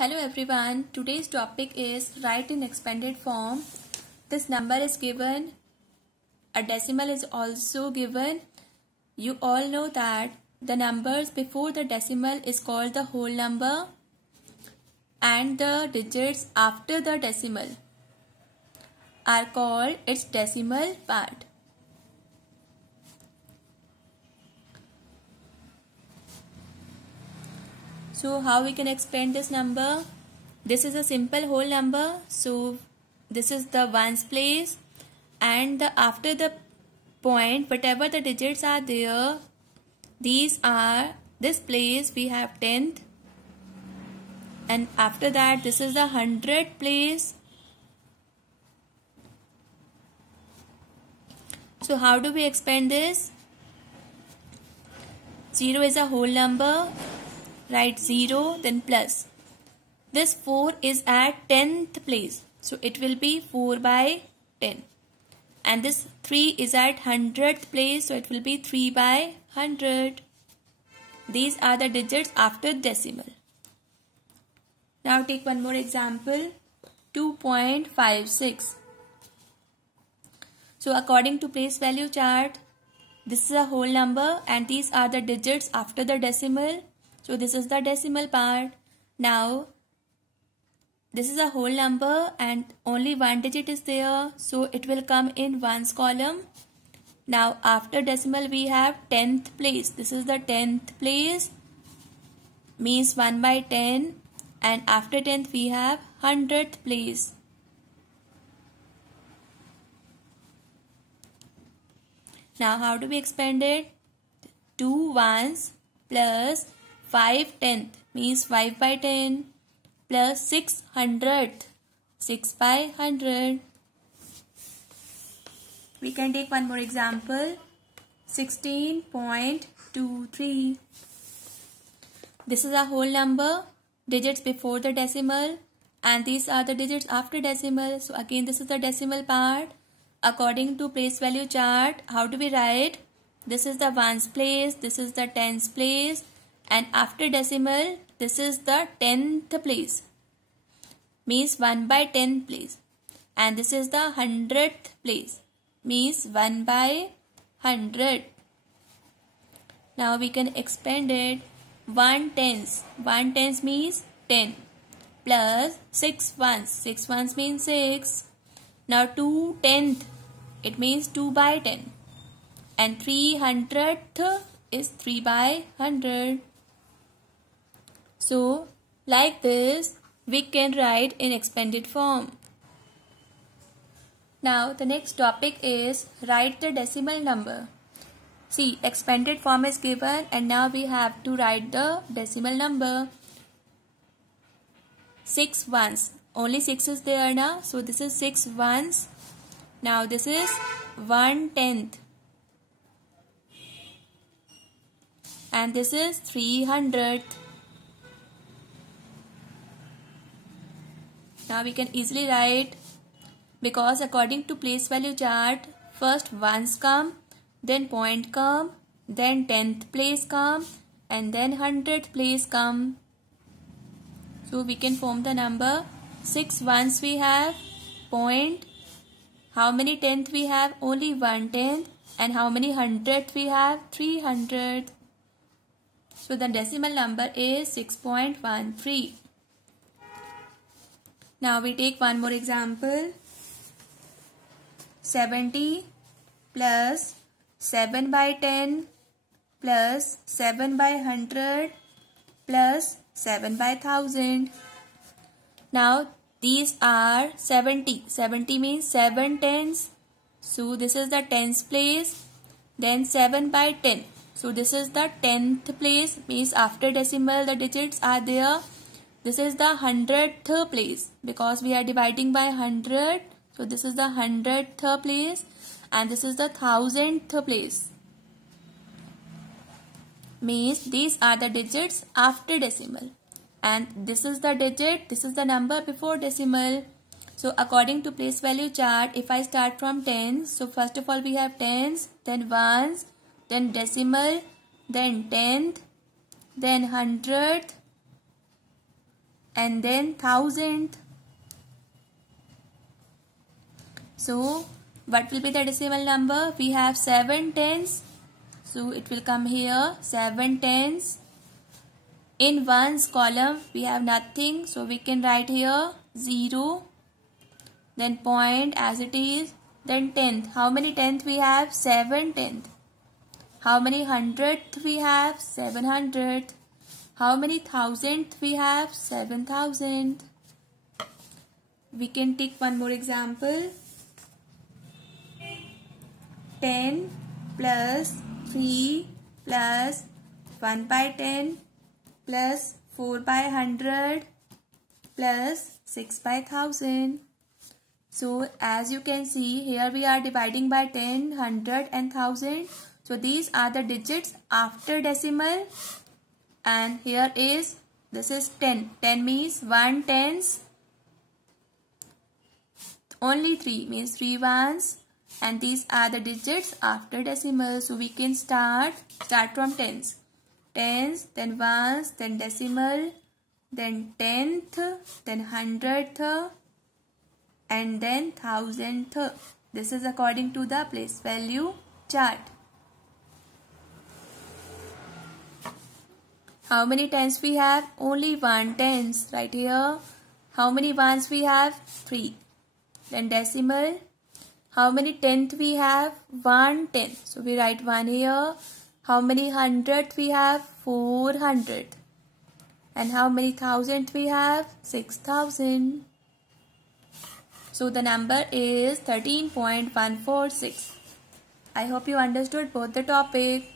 Hello everyone, today's topic is write in expanded form. This number is given, a decimal is also given. You all know that the numbers before the decimal is called the whole number and the digits after the decimal are called its decimal part. So how we can expand this number? This is a simple whole number. So this is the ones place, and after the point, whatever the digits are there, these are this place we have tenth, and after that this is the hundredth place. So how do we expand this? 0 is a whole number. Write 0, then plus. This 4 is at 10th place. So it will be 4 by 10. And this 3 is at 100th place. So it will be 3 by 100. These are the digits after decimal. Now take one more example. 2.56. So according to place value chart, this is a whole number and these are the digits after the decimal. So this is the decimal part. Now this is a whole number and only one digit is there. So it will come in ones column. Now after decimal we have 10th place. This is the 10th place. Means 1 by 10. And after 10th we have 100th place. Now how do we expand it? 2 ones plus 5 tenth means 5 by 10 plus 6 hundredth, 6 by 100. We can take one more example. 16.23. This is a whole number, digits before the decimal, and these are the digits after decimal. So again this is the decimal part. According to place value chart, how do we write? This is the ones place, this is the tens place, and after decimal, this is the 10th place. Means 1 by 10 place. And this is the 100th place. Means 1 by 100. Now we can expand it. 1 tens. 1 tens means 10. Plus 6 ones. 6 ones means 6. Now 2 tenth. It means 2 by 10. And 300th is 3 by 100. So, like this, we can write in expanded form. Now, the next topic is write the decimal number. See, expanded form is given and now we have to write the decimal number. 6 ones. Only 6 is there now. So, this is 6 ones. Now, this is 1 tenth. And this is 300th. Now we can easily write, because according to place value chart, first ones come, then point come, then 10th place come, and then 100th place come. So we can form the number. 6 ones we have, point. How many tenth we have? Only 1 tenth. And how many hundredth we have? 300. So the decimal number is 6.13. Now we take one more example. 70 plus 7 by 10 plus 7 by 100 plus 7 by 1000. Now these are 70. 70 means 7 tens. So this is the tens place. Then 7 by 10. So this is the 10th place. Means after decimal the digits are there. This is the 100th place because we are dividing by 100. So this is the 100th place and this is the 1000th place. Means these are the digits after decimal. And this is the digit, this is the number before decimal. So according to place value chart, if I start from tens, so first of all we have tens, then ones, then decimal, then tenth, then hundredth, and then thousandth. So what will be the decimal number? We have 7 tens. So it will come here 7 tens. In ones column we have nothing. So we can write here 0. Then point as it is. Then tenth. How many tenth we have? 7 tenth. How many hundredth we have? 700th. How many thousandth we have? 7,000. We can take one more example. 10 plus 3 plus 1 by 10 plus 4 by 100 plus 6 by 1000. So as you can see, here we are dividing by 10, 100 and 1000. So these are the digits after decimal. And here is, this is 10. 10 means 1 tens. Only 3 means 3 ones. And these are the digits after decimal. So we can start from tens. Tens, then ones, then decimal, then tenth, then hundredth, and then thousandth. This is according to the place value chart. How many tens we have? Only 1 tens right here. How many ones we have? 3. Then decimal. How many tenth we have? 1 tenth. So we write 1 here. How many hundredth we have? 400. And how many thousandth we have? 6,000. So the number is 13.146. I hope you understood both the topic.